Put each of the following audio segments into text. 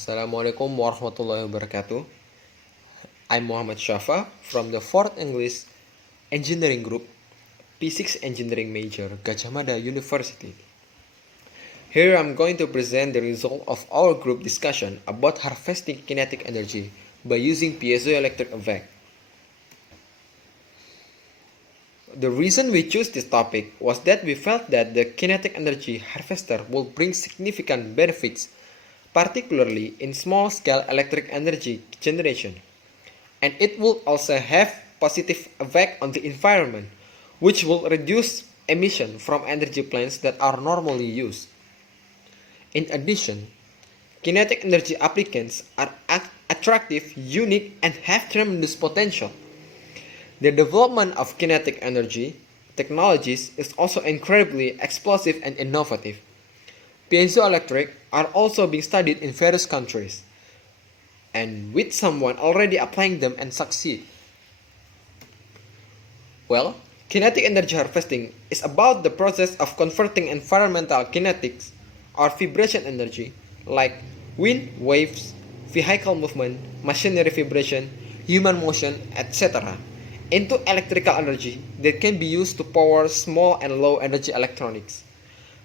Assalamualaikum warahmatullahi wabarakatuh. I'm Muhammad Shafa from the 4th English Engineering Group, P6 Engineering Major, Gajah Mada University. Here I'm going to present the result of our group discussion about harvesting kinetic energy by using piezoelectric effect. The reason we chose this topic was that we felt that the kinetic energy harvester will bring significant benefits, particularly in small-scale electric energy generation. And it will also have positive effect on the environment, which will reduce emission from energy plants that are normally used. In addition, kinetic energy applicants are attractive, unique, and have tremendous potential. The development of kinetic energy technologies is also incredibly explosive and innovative. Piezoelectric are also being studied in various countries, and with someone already applying them and succeed. Well, kinetic energy harvesting is about the process of converting environmental kinetics or vibration energy like wind, waves, vehicle movement, machinery vibration, human motion, etc. into electrical energy that can be used to power small and low energy electronics.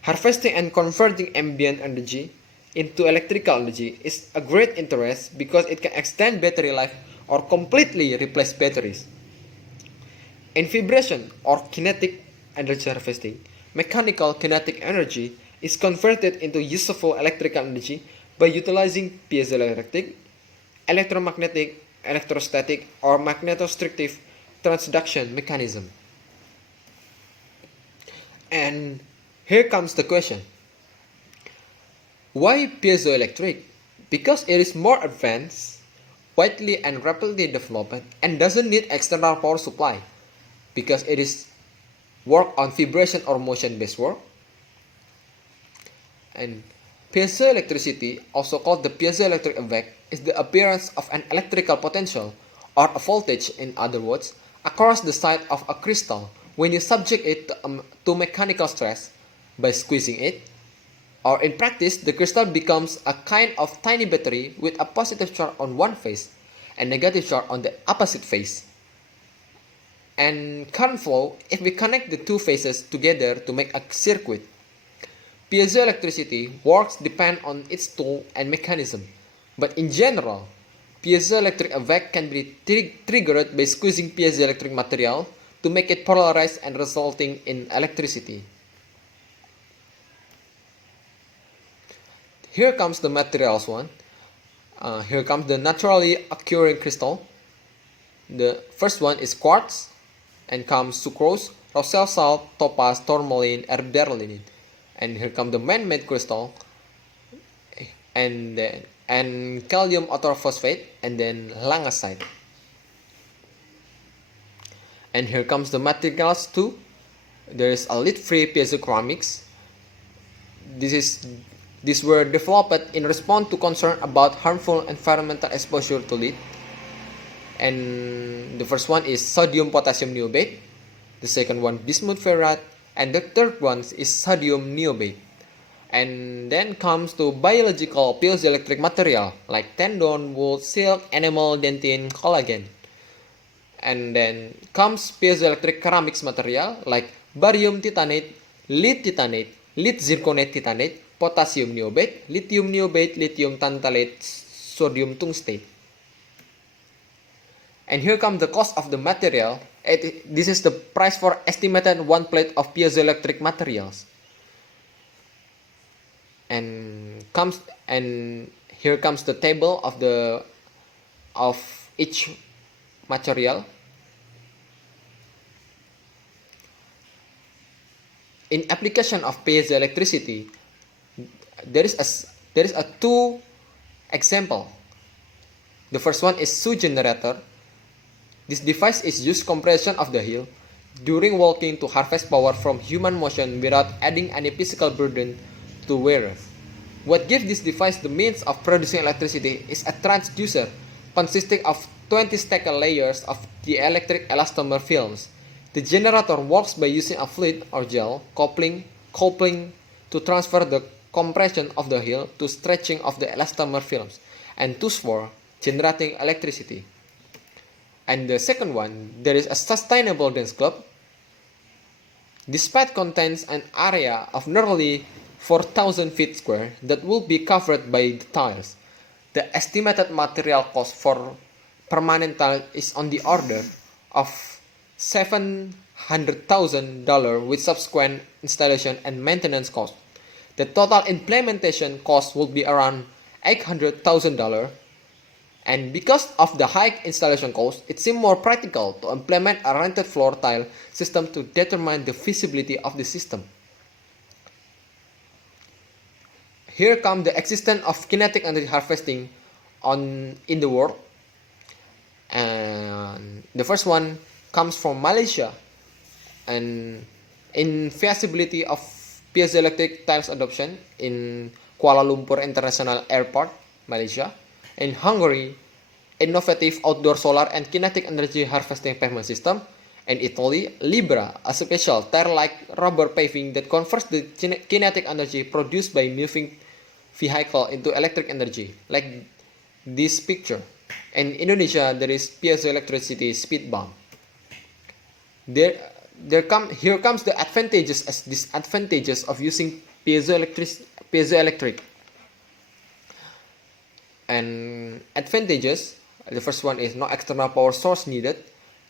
Harvesting and converting ambient energy into electrical energy is a great interest because it can extend battery life or completely replace batteries. In vibration or kinetic energy harvesting, mechanical kinetic energy is converted into useful electrical energy by utilizing piezoelectric, electromagnetic, electrostatic, or magnetostrictive transduction mechanism. And here comes the question. Why piezoelectric? Because it is more advanced, widely and rapidly developed, and doesn't need external power supply. Because it is work on vibration or motion based work. And piezoelectricity, also called the piezoelectric effect, is the appearance of an electrical potential, or a voltage in other words, across the side of a crystal when you subject it to mechanical stress by squeezing it. Or in practice, the crystal becomes a kind of tiny battery with a positive charge on one face and negative charge on the opposite face. And current flow if we connect the two faces together to make a circuit. Piezoelectricity works depend on its tool and mechanism, but in general, piezoelectric effect can be triggered by squeezing piezoelectric material to make it polarized and resulting in electricity. Here comes the materials one. Here comes the naturally occurring crystal. The first one is quartz, and comes sucrose, rosyl salt, topaz, tourmaline, beryllium. And here comes the man-made crystal, and calcium orthophosphate, and then langasite. And here comes the materials too. There is a lead-free piezoceramics. These were developed in response to concern about harmful environmental exposure to lead. And the first one is sodium potassium niobate, the second one bismuth ferrite, and the third one is sodium niobate. And then comes to biological piezoelectric material like tendon, wool, silk, enamel, dentin, collagen. And then comes piezoelectric ceramics material like barium titanate, lead zirconate titanate, potassium niobate, lithium tantalate, sodium tungstate. And here comes the cost of the material. This is the price for estimated one plate of piezoelectric materials. And here comes the table of each material. In application of piezoelectricity, there is a two example. The first one is Su generator. This device is used compression of the heel during walking to harvest power from human motion without adding any physical burden to wearers. What gives this device the means of producing electricity is a transducer consisting of 20 stacked layers of the electric elastomer films. The generator works by using a fluid or gel coupling to transfer the compression of the hill to stretching of the elastomer films, and thus for generating electricity. And the second one, there is a sustainable dance club. Despite contains an area of nearly 4,000 feet square that will be covered by the tiles, the estimated material cost for permanent tile is on the order of $700,000 with subsequent installation and maintenance costs. The total implementation cost will be around $800,000. And because of the high installation cost, it seems more practical to implement a rented floor tile system to determine the feasibility of the system. Here comes the existence of kinetic energy harvesting in the world. And the first one comes from Malaysia, and in feasibility of piezoelectric tiles adoption in Kuala Lumpur International Airport, Malaysia. In Hungary, innovative outdoor solar and kinetic energy harvesting pavement system. In Italy, Libra, a special tire-like rubber paving that converts the kinetic energy produced by moving vehicle into electric energy, like this picture. In Indonesia, there is piezoelectricity speed bump. Here comes the advantages and disadvantages of using piezoelectric. And advantages, the first one is no external power source needed,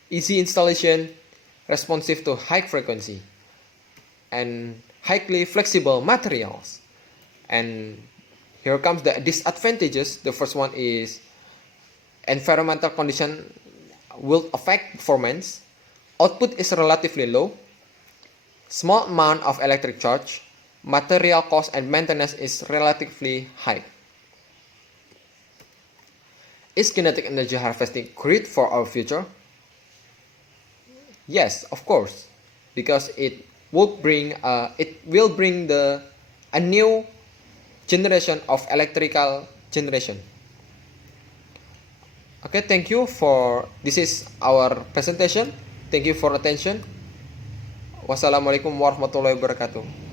easy installation, responsive to high frequency, and highly flexible materials. And here comes the disadvantages. The first one is environmental condition will affect performance, output is relatively low, small amount of electric charge, material cost and maintenance is relatively high. Is kinetic energy harvesting great for our future? Yes, of course, because it will bring a new generation of electrical generation. Okay, thank you for this is our presentation. Thank you for attention. Wassalamualaikum warahmatullahi wabarakatuh.